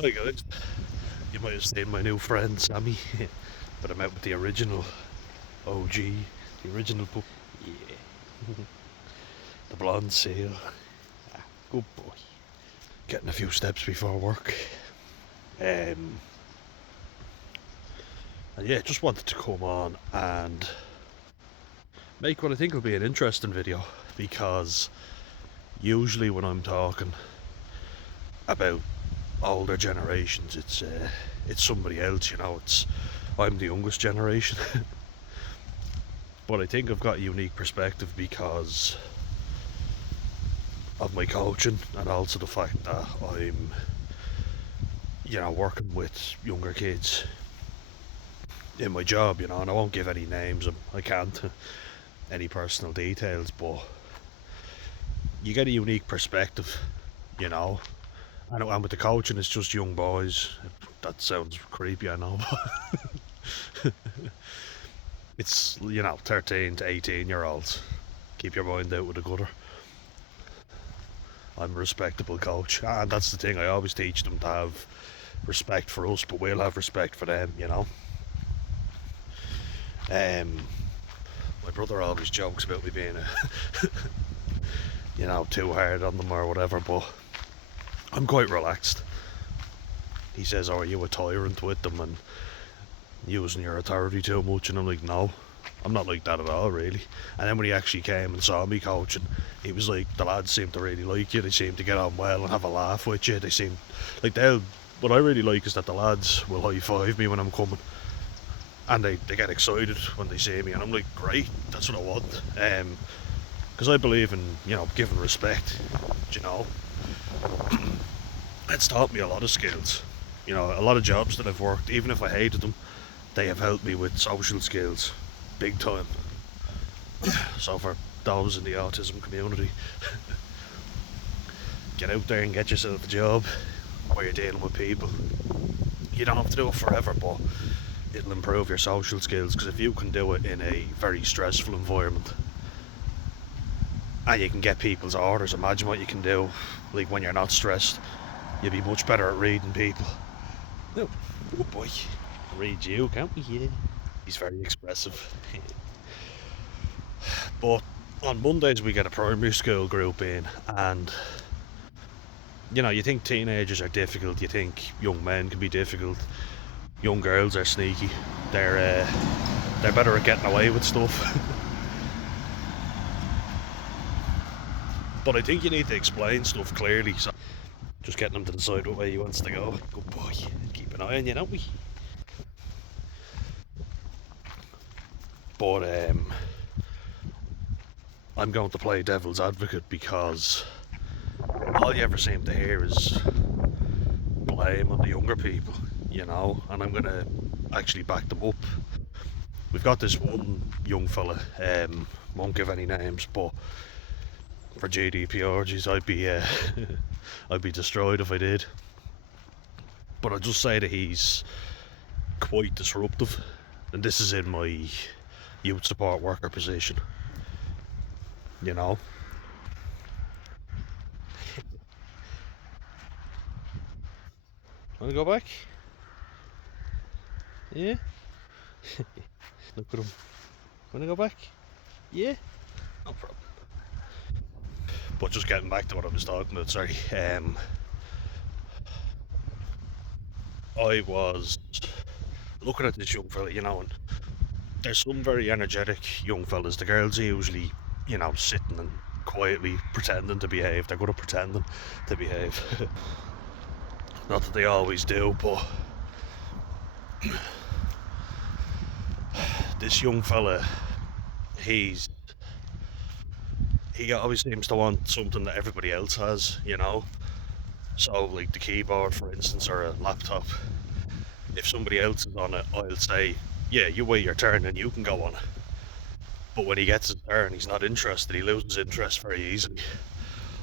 Hi guys, you might have seen my new friend Sammy, but I'm out with the original OG, the original pup. Yeah, the blonde seal. Good boy. Getting a few steps before work. Um, and yeah, just wanted to come on and make what I think will be an interesting video because usually when I'm talking about older generations, it's somebody else. It's I'm the youngest generation, but I think I've got a unique perspective because of my coaching and also the fact that I'm, working with younger kids in my job, and I won't give any names, I can't, any personal details, but you get a unique perspective, you know. And with the coaching, it's just young boys. That sounds creepy, I know, but it's, 13 to 18-year-olds. Keep your mind out with the gutter. I'm a respectable coach, and that's the thing. I always teach them to have respect for us, but we'll have respect for them. My brother always jokes about me being too hard on them or whatever, but I'm quite relaxed. He says, "Oh, are you a tyrant with them and using your authority too much?" And I'm like, "No, I'm not like that at all, really." And then when he actually came and saw me coaching, he was like, "The lads seem to really like you. They seem to get on well and have a laugh with you. They seem like they'll." What I really like is that the lads will high five me when I'm coming, and they get excited when they see me, and I'm like, "Great, that's what I want." Because I believe in giving respect. You know, it's taught me a lot of skills. A lot of jobs that I've worked, even if I hated them, they have helped me with social skills, big time. So for those in the autism community, get out there and get yourself a job where you're dealing with people. You don't have to do it forever, but it'll improve your social skills, because if you can do it in a very stressful environment and you can get people's orders, imagine what you can do like when you're not stressed. You'll be much better at reading people. Oh, oh boy. Read you, can't we? Yeah. He's very expressive. But on Mondays we get a primary school group in, and you think teenagers are difficult, you think young men can be difficult, young girls are sneaky. They're better at getting away with stuff. But I think you need to explain stuff clearly, so just getting them to decide what way he wants to go. Good boy. Keep an eye on you, don't we? But I'm going to play devil's advocate because all you ever seem to hear is blame on the younger people, and I'm going to actually back them up. We've got this one young fella, won't give any names, but for GDPR, geez, I'd be destroyed if I did. But I'll just say that he's quite disruptive, and this is in my youth support worker position, you know. Wanna go back? Yeah? Look at him. Wanna go back? Yeah? No problem. But just getting back to what I was talking about, sorry. I was looking at this young fella, and there's some very energetic young fellas. The girls are usually, sitting and quietly pretending to behave. They're good at pretending to behave. Not that they always do, but this young fella, he's he always seems to want something that everybody else has. So, like the keyboard, for instance, or a laptop. If somebody else is on it, I'll say, "Yeah, you wait your turn and you can go on it." But when he gets his turn, he's not interested. He loses interest very easily.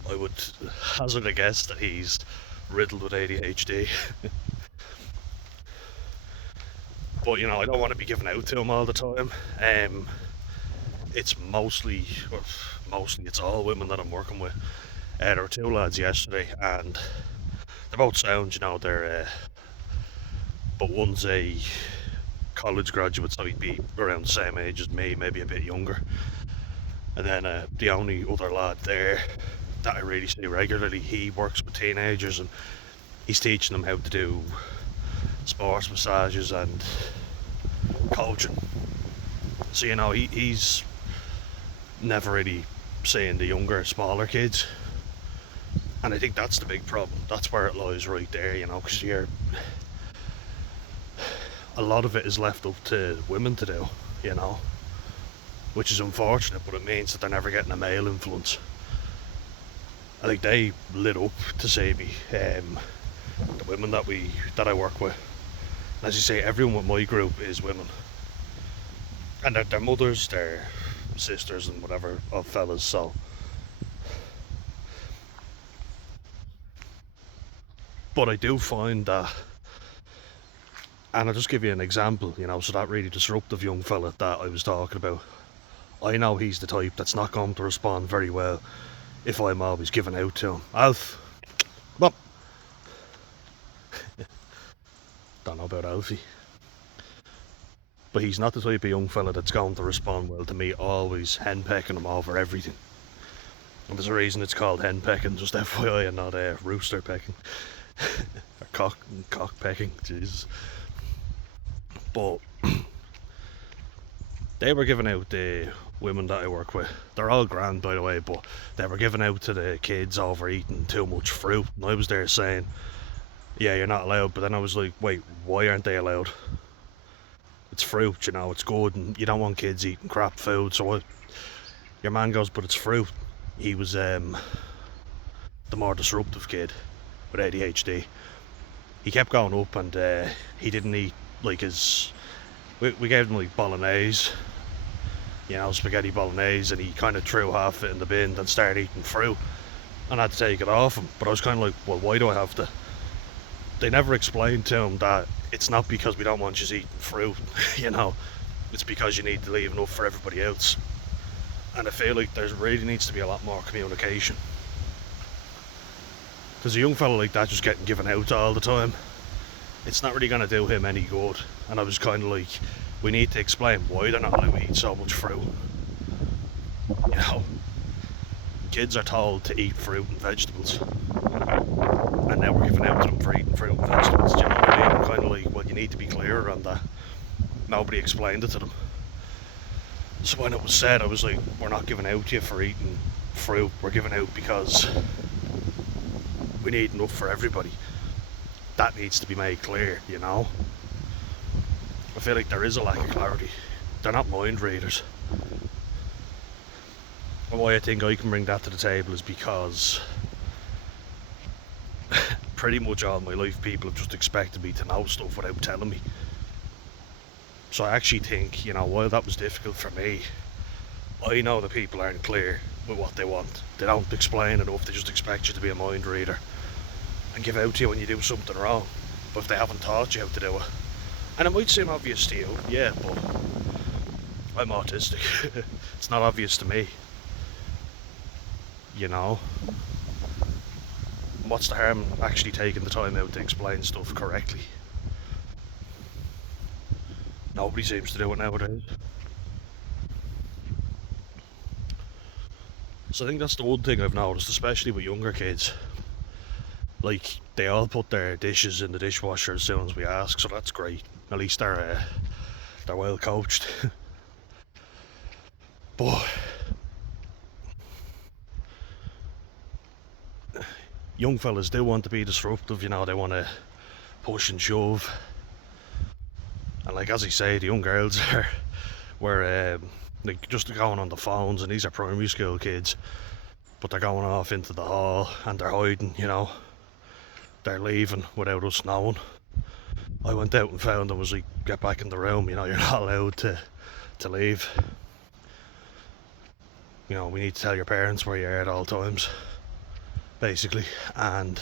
I would hazard a guess that he's riddled with ADHD. But I don't want to be giving out to him all the time. It's mostly it's all women that I'm working with. There were two lads yesterday, and They're both sound, you know. But one's a college graduate, so he'd be around the same age as me, maybe a bit younger. And then the only other lad there that I really see regularly, he works with teenagers and he's teaching them how to do sports massages and coaching. So you know, he's never really seeing the younger, smaller kids, and I think that's the big problem. That's where it lies right there, you know, because a lot of it is left up to women to do, you know, which is unfortunate, but it means that they're never getting a male influence. I think they lit up to see me, the women that I work with. As you say, everyone with my group is women, and their mothers, their sisters, and whatever of fellas. So, but I do find that, and I'll just give you an example. You know, so that really disruptive young fella that I was talking about, I know he's the type that's not going to respond very well if I'm always giving out to him. Alf, well, don't know about Alfie, but he's not the type of young fella that's going to respond well to me always henpecking him over everything. And there's a reason it's called henpecking, just FYI, and not rooster pecking. Or cock pecking, Jesus. But they were giving out the women that I work with. They're all grand, by the way, but they were giving out to the kids over eating too much fruit. And I was there saying, yeah, you're not allowed. But then I was like, wait, why aren't they allowed? It's fruit, you know, it's good, and you don't want kids eating crap food. So your man goes, but it's fruit. He was the more disruptive kid with ADHD. He kept going up, and he didn't eat like his. We gave him like bolognese, you know, spaghetti bolognese, and he kind of threw half it in the bin and started eating fruit. And I had to take it off him, but I was kind of like, well, why do I have to? They never explained to him that it's not because we don't want you eating fruit, you know, it's because you need to leave enough for everybody else. And I feel like there really needs to be a lot more communication. Because a young fella like that just getting given out all the time, it's not really going to do him any good. And I was kind of like, we need to explain why they're not allowed to eat so much fruit. You know, kids are told to eat fruit and vegetables, and now we're giving out to them for eating fruit and vegetables. Do you know what I mean? I'm kind of like, well, you need to be clearer on that. Nobody explained it to them. So when it was said, I was like, we're not giving out to you for eating fruit. We're giving out because we need enough for everybody. That needs to be made clear, you know. I feel like there is a lack of clarity. They're not mind readers. And why I think I can bring that to the table is because pretty much all my life people have just expected me to know stuff without telling me. So I actually think, you know, while that was difficult for me, I know that people aren't clear with what they want. They don't explain enough, they just expect you to be a mind reader and give out to you when you do something wrong. But if they haven't taught you how to do it, and it might seem obvious to you, yeah, but I'm autistic. It's not obvious to me, you know. What's the harm in actually taking the time out to explain stuff correctly? Nobody seems to do it nowadays. So I think that's the one thing I've noticed, especially with younger kids. Like, they all put their dishes in the dishwasher as soon as we ask, so that's great. At least they're well coached. But young fellas do want to be disruptive, you know, they want to push and shove. And like as I say, the young girls were like just going on the phones, and these are primary school kids, but they're going off into the hall and they're hiding, you know. They're leaving without us knowing. I went out and found them, was like, get back in the room, you know, you're not allowed to leave. You know, we need to tell your parents where you're at all times, basically. And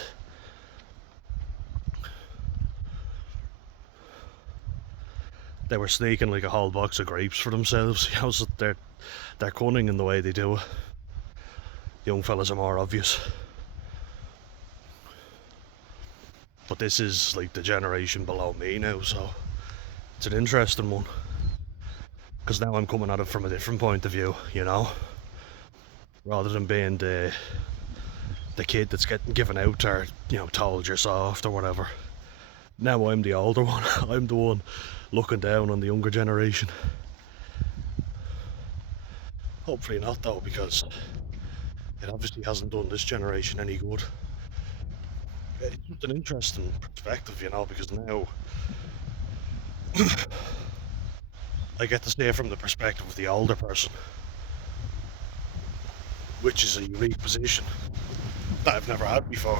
they were sneaking like a whole box of grapes for themselves. You know, so they're cunning in the way they do it. Young fellas are more obvious. But this is like the generation below me now, so it's an interesting one. Because now I'm coming at it from a different point of view, you know? Rather than being the kid that's getting given out or, you know, told you're soft or whatever. Now I'm the older one. I'm the one looking down on the younger generation. Hopefully not though, because it obviously hasn't done this generation any good. It's just an interesting perspective, you know, because now I get to see it from the perspective of the older person, which is a unique position that I've never had before.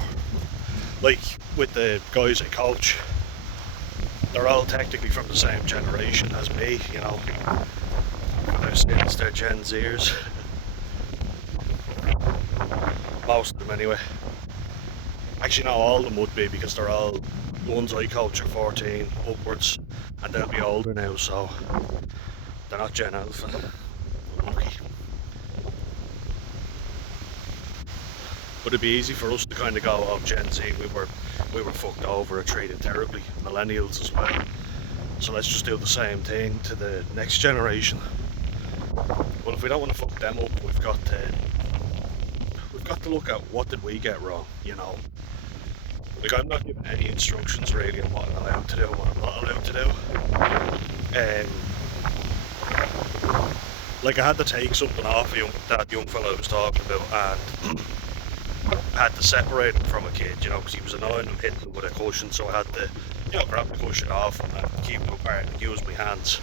Like with the guys I coach, they're all technically from the same generation as me, you know. They're Gen Zers. Most of them anyway. Actually no, all of them would be, because they're all, the ones I coach are 14 upwards, and they'll be older now, so they're not Gen Alpha. Unlucky. But it'd be easy for us to kind of go, oh, Gen Z, we were fucked over or treated terribly. Millennials as well. So let's just do the same thing to the next generation. Well, if we don't want to fuck them up, we've got to look at what did we get wrong, you know. Like, I'm not giving any instructions really on what I'm allowed to do and what I'm not allowed to do. Like, I had to take something off that young fellow I was talking about, and I had to separate him from a kid, you know, because he was annoying him, hitting him with a cushion, so I had to, you know, grab the cushion off him and keep him apart and use my hands.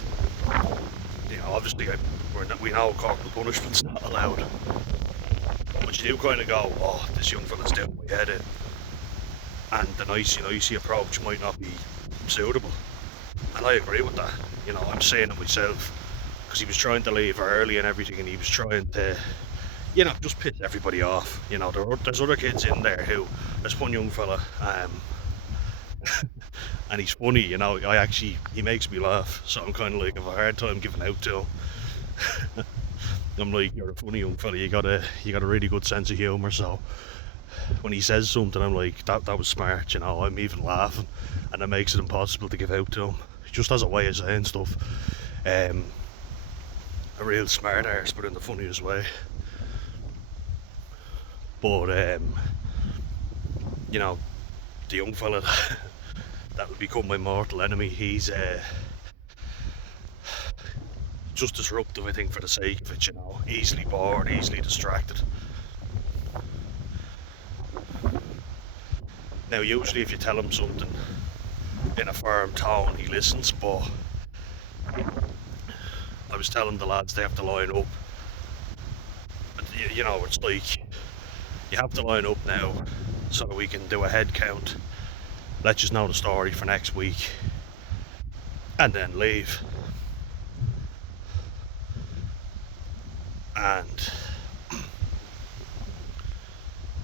You know, obviously we know corporal punishment's not allowed, but you do kind of go, oh, this young fella's doing my head in, and the nicey approach might not be suitable. And I agree with that, you know, I'm saying it myself, because he was trying to leave early and everything, and he was trying to, you know, just piss everybody off. You know, there's other kids in there who, there's one young fella, and he's funny, you know, he makes me laugh, so I'm kind of like, have a hard time giving out to him. I'm like, you're a funny young fella, you got a really good sense of humour, so when he says something, I'm like, that was smart, you know, I'm even laughing, and it makes it impossible to give out to him. He just has a way of saying stuff. A real smart arse, but in the funniest way. But you know, the young fella that would become my mortal enemy, he's just disruptive, I think, for the sake of it, you know, easily bored, easily distracted. Now usually if you tell him something in a firm tone, he listens, but I was telling the lads they have to line up. But, you know, it's like, you have to line up now so we can do a head count, let you know the story for next week, and then leave. And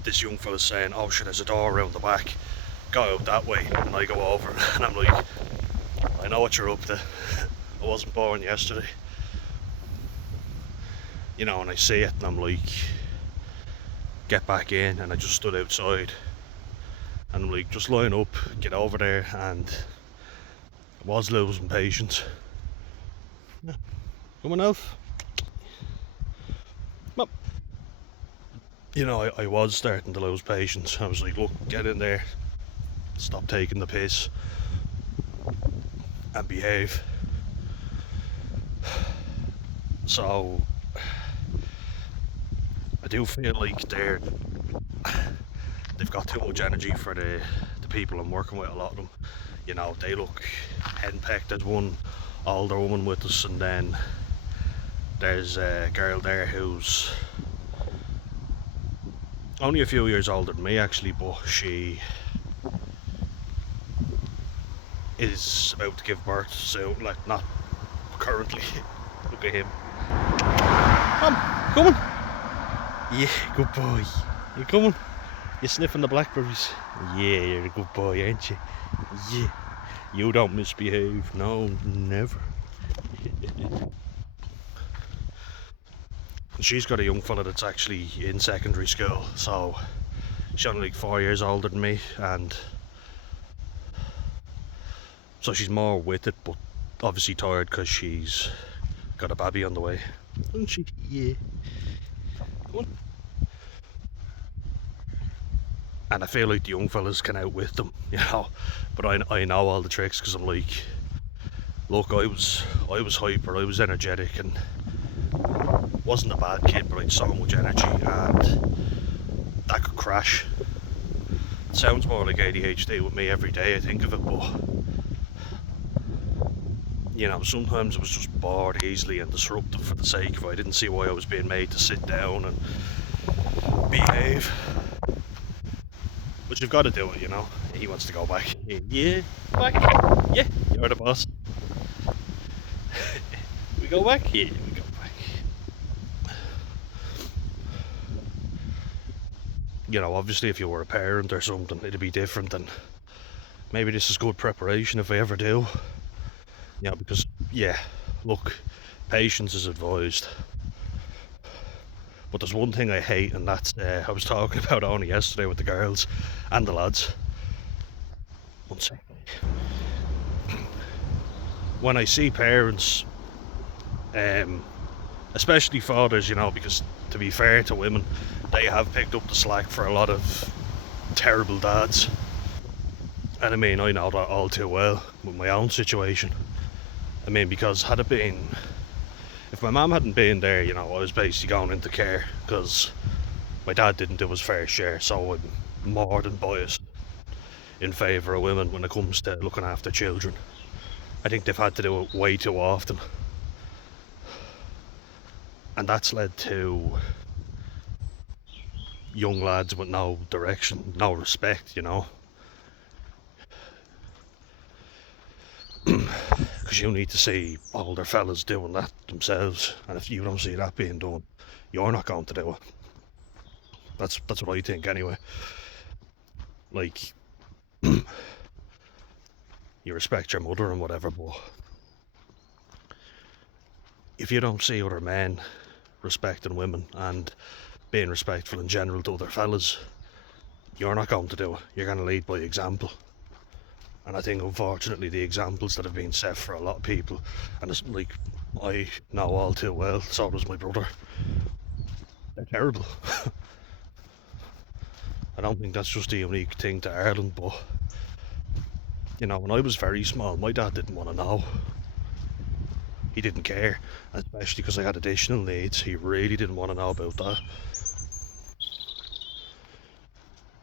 this young fella's saying, oh shit, there's a door around the back, go out that way. And I go over and I'm like, I know what you're up to. I wasn't born yesterday. You know, and I see it and I'm like, get back in. And I just stood outside and I'm like, just line up, get over there. And I was losing patience. Yeah. Come on, Elf. Come up. You know, I was starting to lose patience. I was like, look, get in there, stop taking the piss, and behave. So I do feel like they've got too much energy for the people I'm working with. A lot of them, you know, they look henpecked. There's one older woman with us, and then there's a girl there who's only a few years older than me actually, but she is about to give birth soon, like not currently. Look at him. Come on. Yeah, good boy. You coming? You sniffing the blackberries? Yeah, you're a good boy, ain't you? Yeah. You don't misbehave. No, never. She's got a young fella that's actually in secondary school, so she's only like 4 years older than me, and So she's more with it, but obviously tired because she's got a baby on the way. Isn't she? Yeah. And I feel like the young fellas can outwit them, you know. But I know all the tricks because I'm like, look, I was hyper, I was energetic, and wasn't a bad kid, but I had so much energy, and that could crash. It sounds more like ADHD with me every day I think of it, but you know, sometimes I was just bored easily and disruptive for the sake of it. I didn't see why I was being made to sit down and behave. But you've got to do it, you know. He wants to go back. Yeah, back. Yeah, you're the boss. We go back? Yeah, we go back. You know, obviously if you were a parent or something, it'd be different, and maybe this is good preparation if I ever do. You know, because, yeah, look, patience is advised. But there's one thing I hate, and that's, I was talking about only yesterday with the girls and the lads. One sec. When I see parents, um, especially fathers, you know, because to be fair to women, they have picked up the slack for a lot of terrible dads. And I mean, I know that all too well with my own situation. I mean, because had it been, if my mum hadn't been there, you know, I was basically going into care because my dad didn't do his fair share, so I'm more than biased in favour of women when it comes to looking after children. I think they've had to do it way too often, and that's led to young lads with no direction, no respect, you know. Because you need to see older fellas doing that themselves, and if you don't see that being done, you're not going to do it. That's what I think anyway. Like, you respect your mother and whatever, but if you don't see other men respecting women and being respectful in general to other fellas, you're not going to do it. You're going to lead by example. And I think unfortunately the examples that have been set for a lot of people, and it's like, I know all too well, so does my brother, they're terrible. I don't think that's just a unique thing to Ireland, but you know, when I was very small, my dad didn't want to know. He didn't care, especially because I had additional needs. He really didn't want to know about that,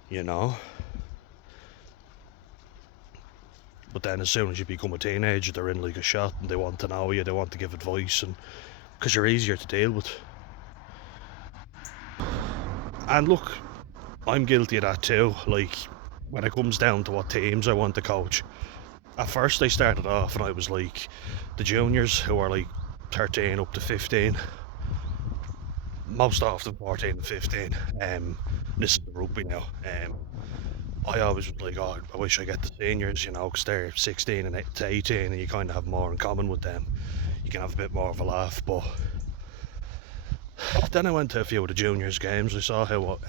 you know. But then as soon as you become a teenager, they're in like a shot and they want to know you, they want to give advice, and because you're easier to deal with. And look, I'm guilty of that too. Like, when it comes down to what teams I want to coach, at first I started off and I was like the juniors who are like 13 up to 15, most often 14 and 15. This is the rugby now. I always was like, oh, I wish I get the seniors, you know, because they're 16 and to 18 and you kind of have more in common with them. You can have a bit more of a laugh. But then I went to a few of the juniors games. I saw how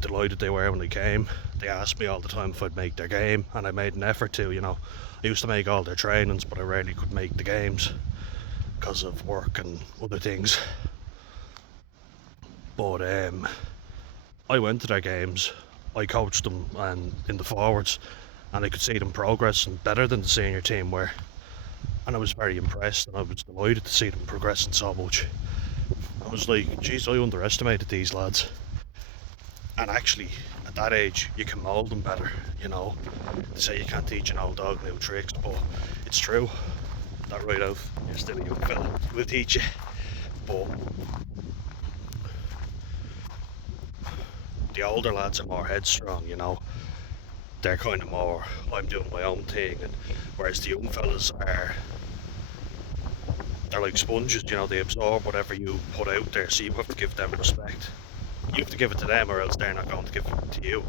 delighted they were when they came. They asked me all the time if I'd make their game, and I made an effort to, you know. I used to make all their trainings, but I rarely could make the games because of work and other things. But I went to their games, I coached them and in the forwards, and I could see them progressing better than the senior team were. And I was very impressed, and I was delighted to see them progressing so much. I was like, geez, I underestimated these lads. And actually, at that age, you can mould them better, you know. They say you can't teach an old dog new tricks, but it's true. That right out, you're still a young fella, we'll teach you. But the older lads are more headstrong, you know. They're kind of more, I'm doing my own thing, and whereas the young fellas they're like sponges, you know, they absorb whatever you put out there, so you have to give them respect. You have to give it to them, or else they're not going to give it to you.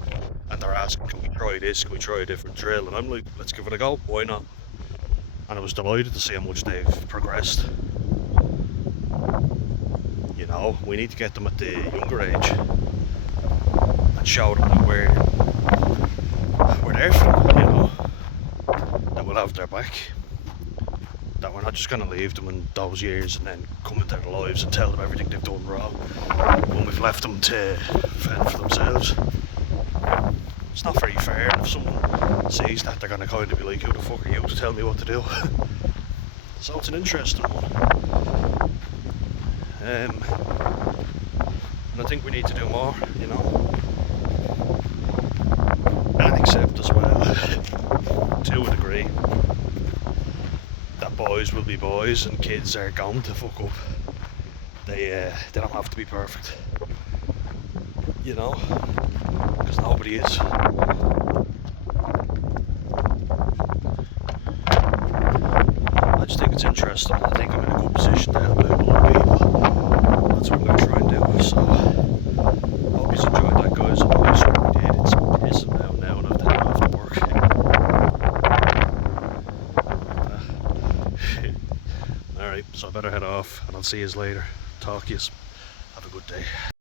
And they're asking, can we try this, can we try a different drill? And I'm like, let's give it a go, why not? And I was delighted to see how much they've progressed. You know, we need to get them at the younger age and show them that we're there for them, you know. have their back. That we're not just going to leave them in those years and then come into their lives and tell them everything they've done wrong when we've left them to fend for themselves. It's not very fair, and if someone sees that, they're going to kind of be like, who the fuck are you to tell me what to do? So it's an interesting one. And I think we need to do more, you know, and accept as well, to a degree, that boys will be boys and kids are going to fuck up. They don't have to be perfect, you know, because nobody is. I just think it's interesting. I think I'm in a good position to help out a lot of people. That's what I'm going to try and do. So, hope you enjoyed that, guys. I certainly did. It's pissing me out now and I've to head off to work. Alright, so I better head off and I'll see you later. Talk to you. Have a good day.